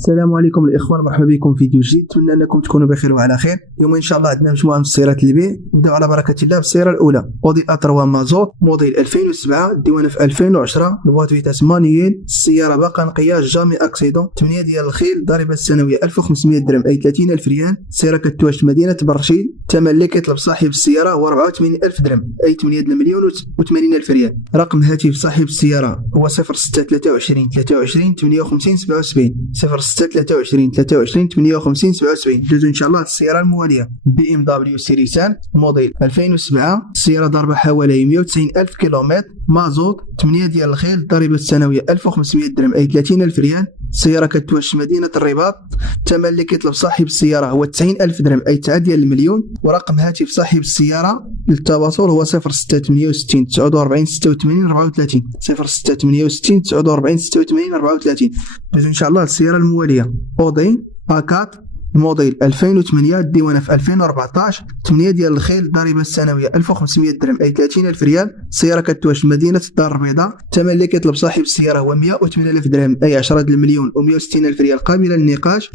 السلام عليكم الاخوان، مرحبا بكم في فيديو جديد. اتمنى انكم تكونوا بخير وعلى خير. اليوم ان شاء الله عندنا مجموعه من السيارات للبيع. نبداو على بركه الله بالسياره الاولى، اودي ا3 مازوت موديل 2007، الديوانه في 2010، البوات فيتاس مانيويل. السياره باقا نقيه، جامي اكسيدون، 8 ديال الخيل، الضريبه السنويه 1500 درهم اي 30000 ريال. السياره كتواجد مدينه برشيد. الثمن اللي كيطلب صاحب السياره هو 84000 درهم اي 8 مليون و80000 ريال. رقم هاتف صاحب السياره هو 0623 23 58 77 0623 23 58 77. دوزو ان شاء الله السياره المواليه بي ام دبليو سيريسان موديل 2007. السياره ضربه حوالي 190000 كيلومتر، مازوت، 8 ديال الخيل، الضريبه السنويه 1500 درهم اي 30000 ريال. السياره كتواجد مدينه الرباط. الثمن اللي كيطلب صاحب السياره هو 90000 درهم اي 9 ديال المليون. ورقم هاتف صاحب السياره للتواصل هو 0668 49 86 34 0668 49 86 34. دوزو ان شاء الله السياره المواليه اودي ا4 موديل 2008، الديوانه في 2014، 8 ديال الخيل، الضريبه السنويه 1500 درهم اي 30000 ريال. السياره كتواجد مدينه الدار البيضاء. الثمن اللي كيطلب صاحب السياره هو 108000 درهم اي 10 المليون و160000 ريال قابله للنقاش.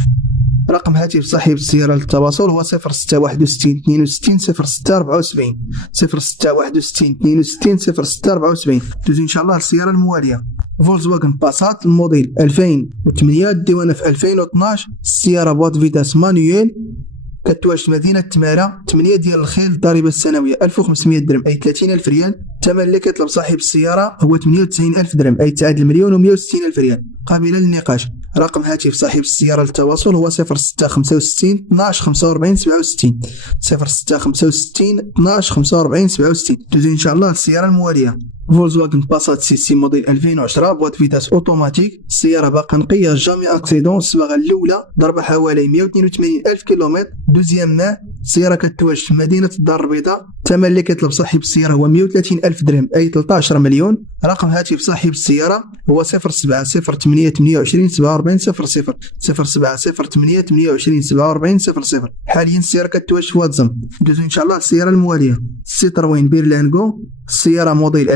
رقم هاتف صاحب السياره للتواصل هو 0661 62 06 74 0661 62 06 74. دوزو ان شاء الله السياره المواليه فولكسواغن باسات الموديل 2008، الديوانه في 2012، السياره بوات فيتاس مانيويل، كتواجد مدينه تماره، 8 ديال الخيل، الضريبه السنويه 1500 درهم اي 30000 ريال. الثمن اللي كيطلب صاحب السياره هو 98000 درهم اي 9 مليون و160000 ريال قابله للنقاش. رقم هاتف صاحب السياره للتواصل هو 0665 12 45 67 0665 12 45 67. دوزو ان شاء الله السياره المواليه فولكسواغن باسات سي سي موديل 2010، بوات فيتاس اوتوماتيك. السياره باقا نقيه، جامي اكسيدون. الصباغه الاولى ضربه حوالي 182000 كيلومتر، دوزيام مان. السياره كتواجد في مدينه الدار البيضاء. الثمن اللي كيطلب صاحب السياره هو 130000 درهم اي 13 مليون. رقم هاتف صاحب السياره هو 0708 28 47 00 0708 28 47 00. حاليا السياره كتواجد في واتزم. دوزو ان شاء الله السياره المواليه سيتروين بيرلانغو، السياره موديل 2013،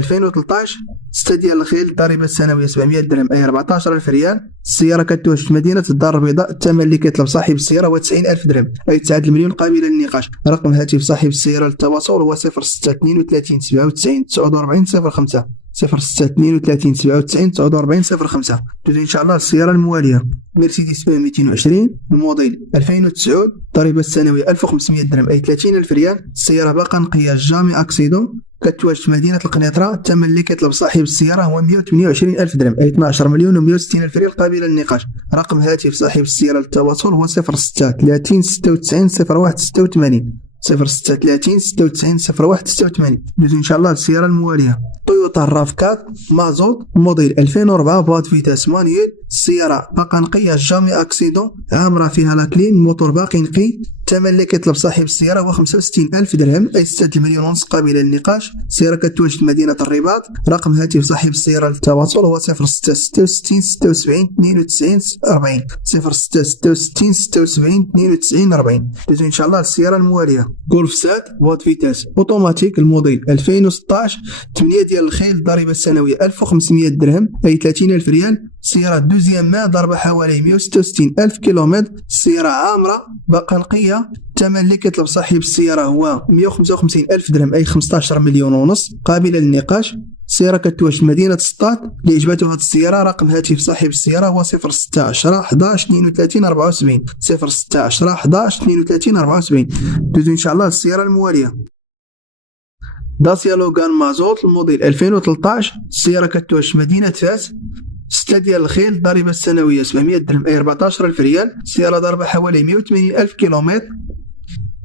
6 ديال الخيل، الضريبه السنويه 700 درهم اي 14000 ريال. السياره كتواجد في مدينه الدار البيضاء. الثمن اللي كيطلب صاحب السياره هو 90000 درهم اي 9 المليون قابله للنقاش. رقم هاتف صاحب السياره للتواصل هو 0632 97 49 05 0632 97 49 05. دوزو ان شاء الله السياره المواليه مرسيدس 220 الموديل 2009، الضريبه السنويه 1500 درهم اي 30000 ريال. السياره باقا نقيه، جامي اكسيدون، كتواجد في مدينه القنيطره. الثمن اللي كيطلب صاحب السياره هو 128000 درهم اي 12 مليون و160000 ريال قابله للنقاش. رقم هاتف صاحب السياره للتواصل هو 0630 96 01 86 0630 96 01 86. دوزو ان شاء الله السياره المواليه تويوتا راف4 مازوت موديل 2004، بوات فيتاس مانيويل. السياره باقا نقيه، جامي اكسيدون، عامره فيها لاكلين، الموتور باقي نقي. الثمن اللي كيطلب صاحب السياره هو 65000 درهم اي 6 مليون ونص قابله للنقاش. السياره كتواجد مدينه الرباط. رقم هاتف صاحب السياره للتواصل هو 0666 76 92 40 0666 76 92 40. دوزو ان شاء الله السياره المواليه غولف 7 بوات فيتاس اوتوماتيك الموديل 2016، 8 ديال الخيل، الضريبه السنويه 1500 درهم اي 30000 ريال. السياره دوزيام مان، ضربه حوالي 166000 كيلومتر. السياره عامره باقا نقيه. الثمن اللي كيطلب صاحب السياره هو 155000 درهم اي 15 مليون ونص قابله للنقاش. السياره كتواجد مدينه سطات. اللي عجبته هذه السياره رقم هاتف صاحب السياره هو 0610 11 32 74 0610 11 32 74. دوزو ان شاء الله السياره المواليه داسيا لوغان مازوت الموديل 2013، السياره كتواجد مدينه فاس، 6 ديال الخيل، الضريبه السنويه 700 درهم اي 14000 ريال. السياره ضربه حوالي 180000 كيلومتر،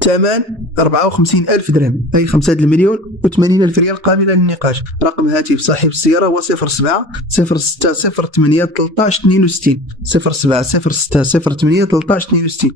ثمن 54000 درهم اي 5 المليون و80000 ريال قابله للنقاش. رقم هاتف صاحب السياره هو 07 06 08 13 62 07 06 08 13 62.